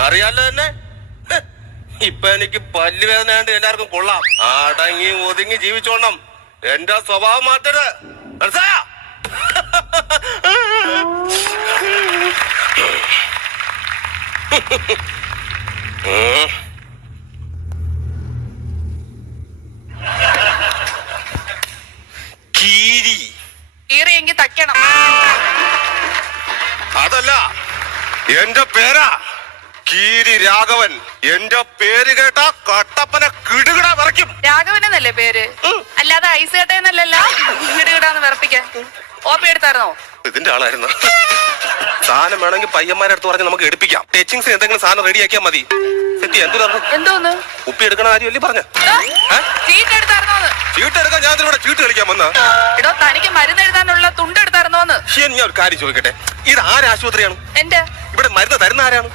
അറിയാലോ തന്നെ. ഇപ്പൊ എനിക്ക് പല്ലുവേദനയാണ്ട് എല്ലാവർക്കും കൊള്ളാം. അടങ്ങി ഒതുങ്ങി ജീവിച്ചോണം. എന്റെ സ്വഭാവം മാറ്റരുത്. മനസ്സിലായോ? കീരി കീറിയെങ്കിൽ തയ്ക്കണം. അതല്ല, എന്റെ പേരാ കീരി രാഘവൻ. എന്റെ പേര് കേട്ടാ കട്ടപ്പന കിടുകിട വിറയ്ക്കും. രാഘവനെന്നല്ലേ പേര്? അല്ലാതെ ഐസ് കട്ടയെന്നല്ലല്ലോ കിടുകിടാന്ന് വിറപ്പിക്കാൻ. ഓപ്പി എടുത്തായിരുന്നോ? ഇതിന്റെ ആളായിരുന്നു. സാധനം വേണമെങ്കിൽ പയ്യന്മാരെ അടുത്ത് പറഞ്ഞ് നമുക്ക് എടുപ്പിക്കാം. ടച്ചിങ്സിന് എന്തെങ്കിലും സാധനം റെഡിയാക്കിയാൽ മതി. എന്തോന്ന് ഉപ്പി എടുക്കണ കാര്യമല്ലേ പറഞ്ഞ? ചീട്ട് എടുത്തായിരുന്നോന്ന്? ചീട്ട് എടുക്കാൻ ഞാൻ ഇവിടെ ചീട്ട് കളിക്കാൻ വന്ന. എടോ, തനിക്ക് മരുന്ന് എഴുതാനുള്ള തുണ്ട് എടുത്തായിരുന്നോന്ന്? ഞാൻ ഒരു കാര്യം ചോദിക്കട്ടെ, ഇത് ആരാശുപത്രിയാണ്? എന്റെ. ഇവിടെ മരുന്ന് തരുന്ന ആരാണ്?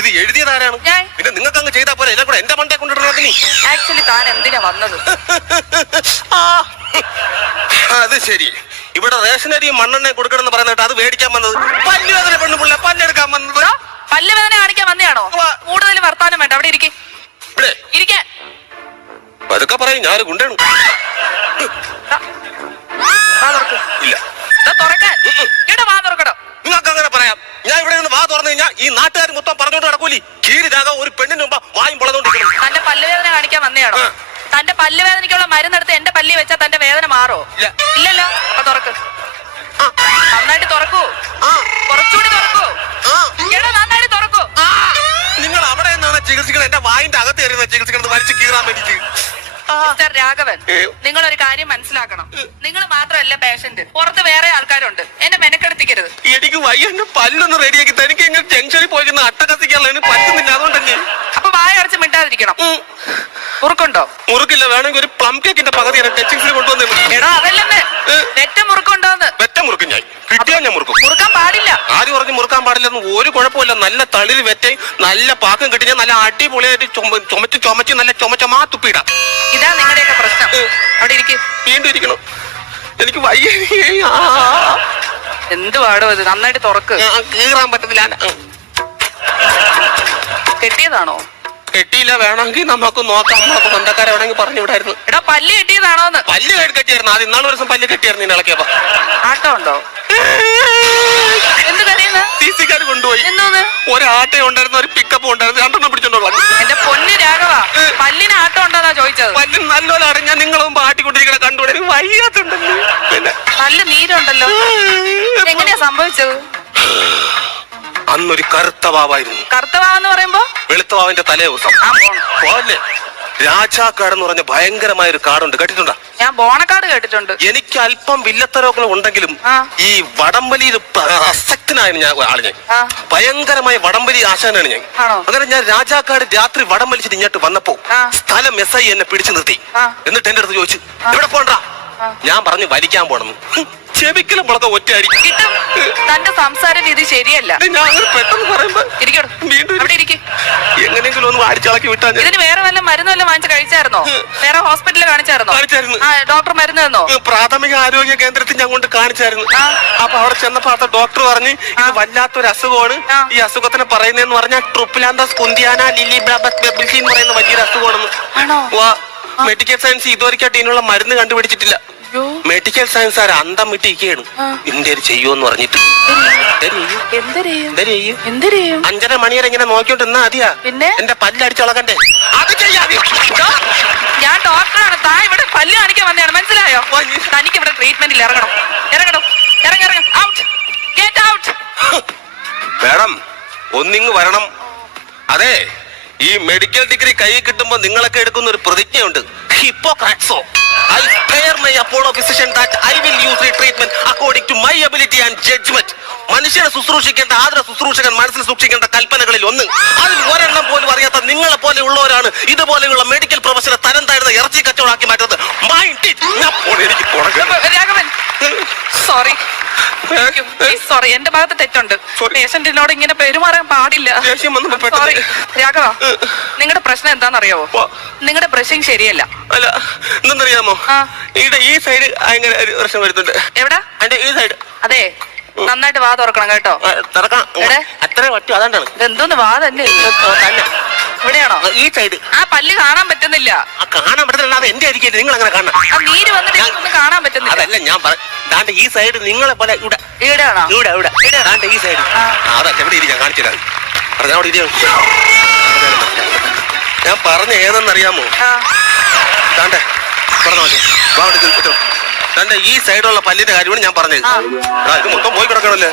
ഇത് എഴുതിയത് ആരാണ്? പിന്നെ നിങ്ങൾക്ക് അങ്ങ് ചെയ്താൽ പോലെ എല്ലാം കൂടെ എന്റെ മണ്ടേ കൊണ്ടിടുന്നത്. ആക്ച്വലി താൻ എന്തിനാ വന്നത്? അത് ശരി. ഇവിടെ റേഷനരിയും മണ്ണെണ്ണയും കൊടുക്കണമെന്ന് പറയുന്നിട്ട് അത് മേടിക്കാൻ വന്നത്. പല്ലുവേദന പെണ്ണുപിള്ള പല്ലെടുക്കാൻ വന്നത്. പല്ലുവേദന കാണിക്കാൻ വന്നയാണോ? കൂടുതൽ വർത്താനം വേണ്ട, അവിടെ ഇരിക്കാൻ. അതൊക്കെ പറയും ഞാൻ ഗുണ്ടാണ്. ഇല്ല, നിങ്ങൾക്ക് അങ്ങനെ പറയാം. ഞാൻ ഇവിടെ നിന്ന് വാ തുറന്നു കഴിഞ്ഞാൽ ഈ നാട്ടുകാർ മൊത്തം പറഞ്ഞോണ്ട് നടക്കൂലി. കീരി രാഘവൻ ഒരു പെണ്ണിന് മുമ്പ് വായും പൊളന്നോണ്ടിരിക്കണം. തന്റെ പല്ലുവേദന കാണിക്കാൻ വന്നയാണോ? തന്റെ പല്ലുവേദനയ്ക്കുള്ള മരുന്നെടുത്ത് എന്റെ പല്ലി വെച്ചാൽ തന്റെ വേദന മാറോ? ഇല്ലല്ലോ. അപ്പൊ തുറക്ക്, നന്നായിട്ട് തുറക്കൂ. കുറച്ചുകൂടി തുറക്കൂ. നന്നായിട്ട് തുറക്കൂ. നിങ്ങൾ അവിടെ നിന്നാണ് ചികിത്സിക്കണം. എന്റെ വായിന്റെ അകത്ത് കയറുന്ന ചികിത്സിക്കുന്നത് വലിച്ചു കീറാൻ വേണ്ടിട്ട്. മിസ്റ്റർ രാഘവൻ, നിങ്ങളൊരു കാര്യം മനസ്സിലാക്കണം. നിങ്ങൾ മാത്രമല്ല പേഷ്യന്റ്, പുറത്ത് വേറെ ആൾക്കാരുണ്ട്. എന്നെ മെനക്കെടുത്തിക്കരുത്. എനിക്ക് വയ്യ, എന്റെ പല്ലൊന്ന് റെഡിയാക്കി. തനിക്ക് ഇങ്ങനെ ജംഗ്ഷനിൽ പോയി അട്ടക്കത്തിക്കാനുള്ള പറ്റുന്നില്ല, അതുകൊണ്ടല്ലേ. അപ്പൊ വായ അടച്ച് മിണ്ടാതിരിക്കണം. മുറുക്കുണ്ടോ? മുറുക്കില്ല. വേണമെങ്കിൽ ഒരു പ്ലം കേക്കിന്റെ പകുതി ടച്ചിങ്സിൽ കൊണ്ടുവന്നു. എടാ, അതല്ലെന്ന്. വെറ്റ മുറുക്കുണ്ടോന്ന്? വെറ്റ മുറുക്കും. ഞാൻ കിട്ടിയാ ഞാൻ മുറുക്കും. മുറുക്കാൻ പാടില്ല. ആര് പറഞ്ഞു മുറുക്കാൻ പാടില്ലെന്ന്? ഒരു കുഴപ്പമില്ല. നല്ല തളിര് വെറ്റയും നല്ല പാക്കും കിട്ടി ഞാൻ നല്ല അടിപൊളിയായിട്ട് ചുമച്ച് നല്ല ചുമച്ചമാ തുപ്പിയിടാം. ഇതാ നിങ്ങളുടെയൊക്കെ പ്രശ്നം. അവിടെ ഇരിക്കും. വീണ്ടും ഇരിക്കണം. എനിക്ക് വയ്യ. എന്തുവാടോ ഇത്? നന്നായിട്ട് തുറക്ക്. കീറാൻ പറ്റത്തില്ല. കെട്ടിയതാണോ? കെട്ടിയില്ല. വേണമെങ്കിൽ നമുക്ക് നോക്കാം. നമ്മളൊക്കെ സ്വന്തക്കാരെ വേണമെങ്കിൽ പറഞ്ഞു വിടായിരുന്നു. എടാ, പല്ല് കെട്ടിയതാണോന്ന്? പല്ല് കെട്ടിയായിരുന്നു. അത് ഇന്നാളെ ദിവസം പല്ല് കെട്ടിയായിരുന്നു. ഇന്ന് ഇളക്കിയപ്പോ ആട്ടം ഉണ്ടോ? എന്ത് കരയുന്നു? ടി.സിക്കാർ കൊണ്ടുപോയി. എന്തോന്ന്? ഒരാട്ടം ഉണ്ടായിരുന്നു, ഒരു പിക്കപ്പ് ഉണ്ടായിരുന്നു. രണ്ടെണ്ണം പിടിച്ചോണ്ടോ. എന്റെ പൊന്ന് രാഘവ, പല്ലിന് ആട്ടം ഉണ്ടോന്നാ ചോദിച്ചത്. പല്ലിന് നല്ലോണം അറിഞ്ഞാൽ നിങ്ങളെ മുമ്പ് ആട്ടിക്കൊണ്ടിരിക്കണ കണ്ടുകൂടെ? വയ്യാത്തുണ്ടല്ലോ. പിന്നെ നല്ല നീരുണ്ടല്ലോ. എങ്ങനെയാ സംഭവിച്ചത്? അന്നൊരു കറുത്ത വാവായിരുന്നു. കറുത്ത വാവെന്ന് പറയുമ്പോ വെളുത്ത വാവിന്റെ തലേ ദിവസം പോലെ രാജാക്കാട് എന്ന് പറഞ്ഞ ഭയങ്കരമായ ഒരു കാടുണ്ട്. കേട്ടിട്ടുണ്ടോ? ഞാൻ ബോണക്കാട് കേട്ടിട്ടുണ്ട്. എനിക്ക് അല്പം വില്ലത്തരോഗങ്ങൾ ഉണ്ടെങ്കിലും ഈ വടംവലിയിൽ അസക്തനായിരുന്നു ഞാൻ. ആളിനെ ഭയങ്കരമായ വടംവലി ആശാനാണ് ഞാൻ. അങ്ങനെ ഞാൻ രാജാക്കാട് രാത്രി വടം വലിച്ചിട്ട് ഇങ്ങോട്ട് വന്നപ്പോ സ്ഥലം SI എന്നെ പിടിച്ചു നിർത്തി. എന്നിട്ട് എന്റെ അടുത്ത് ചോദിച്ചു, എവിടെ പോണ്ടാ? ഞാൻ പറഞ്ഞു വലിക്കാൻ പോണം. ചെവിക്കലും മുളക ഒറ്റയടി. തന്റെ സംസാര രീതി ശരിയല്ല. ഞാൻ അങ്ങനെ പെട്ടെന്ന് പറയുമ്പോ എങ്ങനെയെങ്കിലും ഒന്ന് വാടിച്ചളക്കി വിട്ടാ. ഇതിന് വേറെ വല്ല മരുന്ന് വല്ല വാങ്ങിച്ച് കഴിച്ചായിരുന്നോ? വേറെ ഹോസ്പിറ്റലിൽ കാണിച്ചായിരുന്നോ? ഡോക്ടർ മരുന്ന് തന്നോ? പ്രാഥമിക ആരോഗ്യ കേന്ദ്രത്തിൽ ഞാൻ കൊണ്ട് കാണിച്ചായിരുന്നു. അപ്പൊ അവിടെ ചെന്നപ്പോ അവിടുത്തെ ഡോക്ടർ പറഞ്ഞ് ഇത് വല്ലാത്തൊരു അസുഖമാണ്. ഈ അസുഖത്തിന് പറയുന്നതെന്ന് പറഞ്ഞാൽ ട്രിപ്പിലാന്തസ് കുന്തിയാന ലിലി ബെബിൾസി എന്ന് പറയുന്ന വലിയൊരു അസുഖമാണെന്ന്. മെഡിക്കൽ സയൻസ് ഇതുവരെയായിട്ട് ഇതിനുള്ള മരുന്ന് കണ്ടുപിടിച്ചിട്ടില്ല. മെഡിക്കൽ സയൻസ് ആര് അന്തം വിട്ടിരിക്കുകയാണ്. ഇന്ത്യ ചെയ്യുമെന്ന് പറഞ്ഞിട്ട് 5:30 മണിവരെ ഇങ്ങനെ നോക്കിയോണ്ട് എന്നാ മതിയാ? പിന്നെ എന്റെ പല്ലടിച്ചളകണ്ടേ? അത് ചെയ്യാതെ. ഞാൻ ഡോക്ടറാണ്. താ ഇവിടെ പല്ല് കാണിക്കാൻ വന്നതാണ്, മനസ്സിലായോ? തനിക്ക് ഇവിടെ ട്രീറ്റ്മെന്റിൽ ഇറങ്ങണം. മേഡം ഒന്നിങ്ങ് വരണം. അതെ, ഈ മെഡിക്കൽ ഡിഗ്രി കൈ കിട്ടുമ്പോ നിങ്ങളൊക്കെ എടുക്കുന്ന ഒരു പ്രതിജ്ഞയുണ്ട്. ഹിപ്പോക്രാറ്റ്സോ I swear my Apollo physician that I will use the treatment according to my ability and judgment. മനുഷ്യനെ ശുശ്രൂഷിക്കേണ്ട ആദര ശുശ്രൂഷകൻ മനസ്സിൽ സൂക്ഷിക്കേണ്ട കൽപ്പനകളിൽ ഒന്ന്. അതിൽ ഒരെണ്ണം പോലും അറിയാത്ത നിങ്ങളെ പോലെ ഉള്ളവരാണ് ഇതുപോലെയുള്ള മെഡിക്കൽ പ്രൊഫഷനെ തരം താഴ്ന്ന ഇറച്ചി കച്ചവടമാക്കി മാറ്റുന്നത്. സോറി, എന്റെ ഭാഗത്ത് തെറ്റുണ്ട്. പേഷ്യന്റിനോട് ഇങ്ങനെ പെരുമാറാൻ പാടില്ല. രാഘവ, നിങ്ങളുടെ പ്രശ്നം എന്താണെന്നറിയാവോ? നിങ്ങളുടെ ബ്രഷിംഗ് ശരിയല്ല. അല്ല, എന്തെന്നറിയാമോ? ഈ സൈഡ് അങ്ങനെ പ്രശ്നം വരുന്നുണ്ട്. എവിടെ? ഈ സൈഡ്. അതെ, നന്നായിട്ട് വാ തുറക്കണം കേട്ടോ. തുറക്കാം. എവിടെ? അത്രേ പറ്റൂ. അതാണ്ടാണ് ഇതെന്തോന്ന് വാ തന്നെ. തന്നെ ഇവിടെയാണോ? ഈ സൈഡ്. ആ പല്ല് കാണാൻ പറ്റുന്നില്ല. കാണാൻ പറ്റുന്നില്ല. അത് എന്റെ ആയിരിക്കും. നിങ്ങൾ അങ്ങനെ കാണണം. ആ നീര് വന്നിട്ട് എനിക്കൊന്നും കാണാൻ പറ്റുന്നില്ല. അതല്ല ഞാൻ ദാണ്ട് ഈ സൈഡ് നിങ്ങളെ പോലെ ഇവിടെ ഇവിടെയാണോ? ഇവിടെ ദാണ്ട് ഈ സൈഡ്. അതല്ല ഇവിടെ ഇരിക്കാൻ കാണിച്ചു തരാം. അവിടെ ഞാൻ പറഞ്ഞ ഏതെന്നറിയാമോ? ദാണ്ടെ പറഞ്ഞോ തന്റെ ഈ സൈഡുള്ള പല്ലിന്റെ കാര്യമാണ് ഞാൻ പറഞ്ഞത്. ഇത് മൊത്തം പോയി കിടക്കണല്ലേ?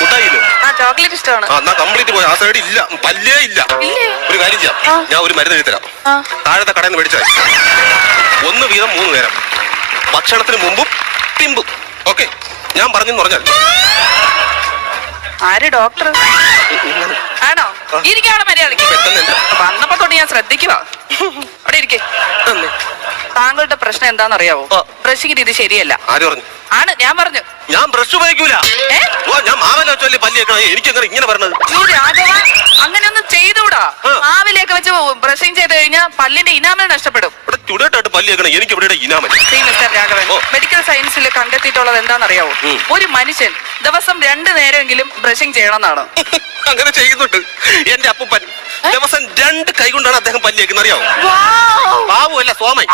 മുട്ടായില്ലോ? ചോക്ലേറ്റ് ഇഷ്ടമാണ്. എന്നാ കംപ്ലീറ്റ് പോയി. ആ സൈഡ് ഇല്ല, പല്ലേ ഇല്ല. ഒരു കാര്യം ചെയ്യാം, ഞാൻ ഒരു മരുന്ന് എഴുതി തരാം. താഴത്തെ കടയിൽ നിന്ന് മേടിച്ചാൽ 1 വീതം 3 നേരം, ഭക്ഷണത്തിന് മുമ്പും പിമ്പും. ഓക്കെ, ഞാൻ പറഞ്ഞെന്ന് പറഞ്ഞാൽ. ആര് ഡോക്ടർ ആണോ? ഇരിക്കാണ് മര്യാദക്ക്. വന്നപ്പോ തൊട്ട് ഞാൻ ശ്രദ്ധിക്കുക. അവിടെ ഇരിക്കേ. താങ്കളുടെ പ്രശ്നം എന്താണെന്നറിയാവോ? ബ്രഷിംഗ് രീതി ശരിയല്ല. ആര് പറഞ്ഞു? ആണ് ഞാൻ പറഞ്ഞു. ഞാൻ ബ്രഷ് ഉപയോഗിക്കൂല. ഞാൻ മാവല വെച്ചല്ലേ പല്ലി വെക്കണം. എനിക്ക് അങ്ങനെ ഇങ്ങനെ പറഞ്ഞത്? രാഘവ, അങ്ങനെയൊന്നും ചെയ്തൂടാ. മാവിലേക്ക് വെച്ച് ബ്രഷിംഗ് ചെയ്ത് കഴിഞ്ഞാൽ പല്ലിന്റെ ഇനാമൽ നഷ്ടപ്പെടും. ഇവിടെ ചുടട്ടായിട്ട് പല്ലി വെക്കണം. എനിക്ക് ഇവിടെ ഇനാമൽ. മിസ്റ്റർ രാഘവൻ, മെഡിക്കൽ സയൻസിൽ കണ്ടെത്തിയിട്ടുള്ളത് എന്താണെന്നറിയാവോ? ഒരു മനുഷ്യൻ ദിവസം 2 നേരമെങ്കിലും ബ്രഷിംഗ് ചെയ്യണമെന്നാണ്. അങ്ങനെ ചെയ്യുന്നുണ്ട് എന്റെ അപ്പൂപ്പൻ. ദിവസം 2 കൈ കൊണ്ടാണ് അദ്ദേഹം പല്ലി വെക്കുന്നത്. അറിയാവോ? ബാബുവല്ല, സോമൻ.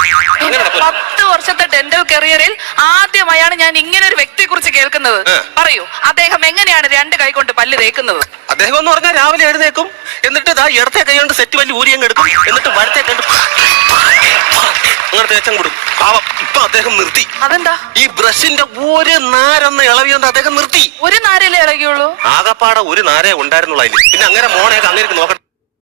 10 വർഷത്തെ ഡെന്റൽ കരിയറിൽ ആദ്യമായാണ് ഞാൻ ഇങ്ങനെ ഒരു വ്യക്തിയെ കുറിച്ച് കേൾക്കുന്നത്. പറയൂ, അദ്ദേഹം എങ്ങനെയാണ് 2 കൈ കൊണ്ട് പല്ല് തേക്കുന്നത്? അദ്ദേഹം എന്ന് പറഞ്ഞാൽ രാവിലെ എഴുന്നേക്കും, എന്നിട്ട് ഇടത്തെ കൈ കൊണ്ട് സെറ്റ് പല്ല് ഊരിയങ്ങ് എടുക്കും, എന്നിട്ട് വലത്തെ കണ്ട് അങ്ങനെ തേച്ചം കൊടുക്കും. പാവം, ഇപ്പൊ അദ്ദേഹം നിർത്തി. അതെന്താ? ഈ ബ്രഷിന്റെ ഒരു നാരൊന്ന് ഇളവിയോണ്ട് അദ്ദേഹം നിർത്തി. ഒരു നാരല്ലേ ഇളകിയുള്ളൂ? ആകപ്പാടെ ഒരു നാരേ ഉണ്ടായിരുന്നുള്ള. പിന്നെ അങ്ങനെ മോണയൊക്കെ അങ്ങനെ നോക്കട്ടെ.